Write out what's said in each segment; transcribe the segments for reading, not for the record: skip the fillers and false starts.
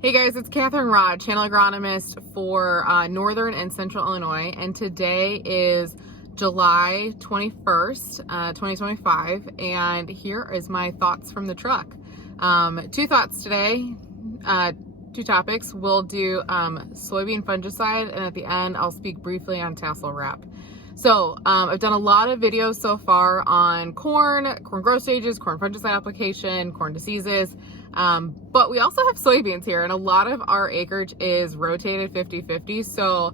Hey guys, it's Catherine Rod, channel agronomist for Northern and Central Illinois, and today is July 21st, 2025, and here is my thoughts from the truck. Two thoughts today, two topics. We'll do soybean fungicide, and at the end I'll speak briefly on tassel wrap. So I've done a lot of videos so far on corn growth stages, corn fungicide application, corn diseases, but we also have soybeans here, and a lot of our acreage is rotated 50-50. So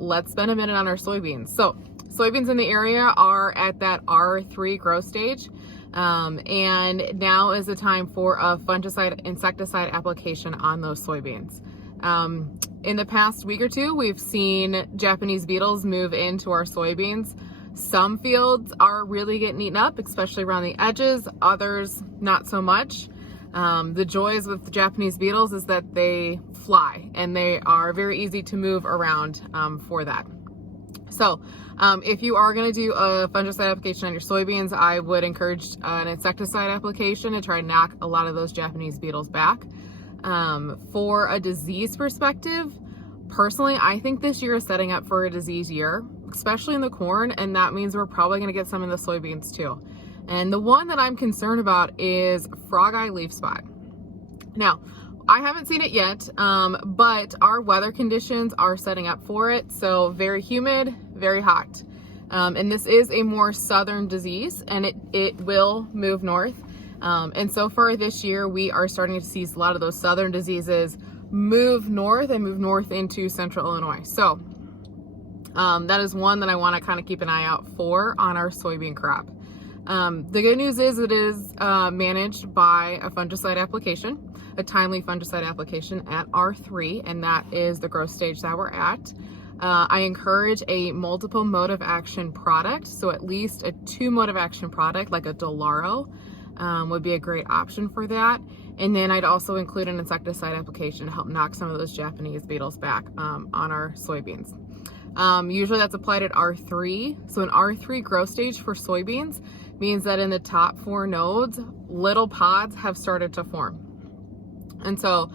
let's spend a minute on our soybeans. So soybeans in the area are at that R3 growth stage, and now is the time for a fungicide insecticide application on those soybeans. In the past week or two, we've seen Japanese beetles move into our soybeans. Some fields are really getting eaten up, especially around the edges, others not so much. The joys with the Japanese beetles is that they fly and they are very easy to move around for that. So if you are going to do a fungicide application on your soybeans, I would encourage an insecticide application to try and knock a lot of those Japanese beetles back. For a disease perspective, personally, I think this year is setting up for a disease year, especially in the corn, and that means we're probably going to get some in the soybeans too. And the one that I'm concerned about is frog eye leaf spot. Now, I haven't seen it yet, but our weather conditions are setting up for it. So very humid, very hot. And this is a more southern disease, and it will move north. And so far this year, we are starting to see a lot of those southern diseases move north and move north into central Illinois. So that is one that I want to kind of keep an eye out for on our soybean crop. The good news is it is managed by a fungicide application, a timely fungicide application at R3, and that is the growth stage that we're at. I encourage a multiple mode of action product, so at least a 2 mode of action product like a Dolaro would be a great option for that. And then I'd also include an insecticide application to help knock some of those Japanese beetles back on our soybeans. Usually that's applied at R3. So an R3 growth stage for soybeans means that in the top 4 nodes, little pods have started to form. And so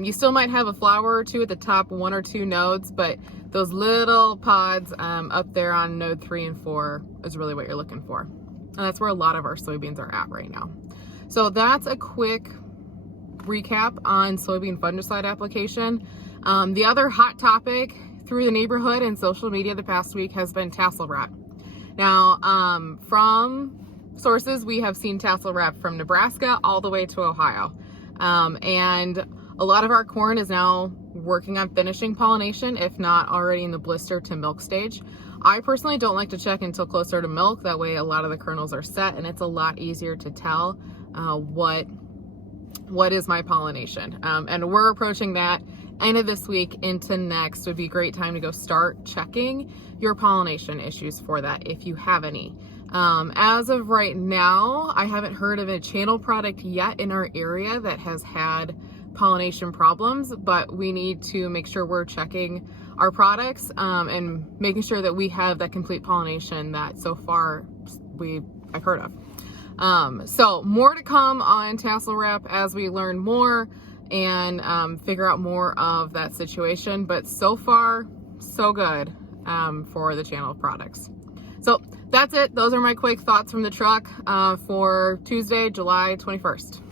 you still might have a flower or two at the top 1 or 2 nodes, but those little pods up there on node 3 and 4 is really what you're looking for. And that's where a lot of our soybeans are at right now. So that's a quick recap on soybean fungicide application. The other hot topic through the neighborhood and social media the past week has been tassel wrap. Now, from sources, we have seen tassel wrap from Nebraska all the way to Ohio. And a lot of our corn is now working on finishing pollination, if not already in the blister to milk stage. I personally don't like to check until closer to milk. That way a lot of the kernels are set and it's a lot easier to tell what is my pollination. And we're approaching that end of this week into next. Would be a great time to go start checking your pollination issues for that if you have any. As of right now, I haven't heard of a channel product yet in our area that has had pollination problems, but we need to make sure we're checking our products and making sure that we have that complete pollination that so far I've heard of. So more to come on tassel wrap as we learn more and figure out more of that situation, but so far so good for the channel products. So that's it. Those are my quick thoughts from the truck for Tuesday, July 21st.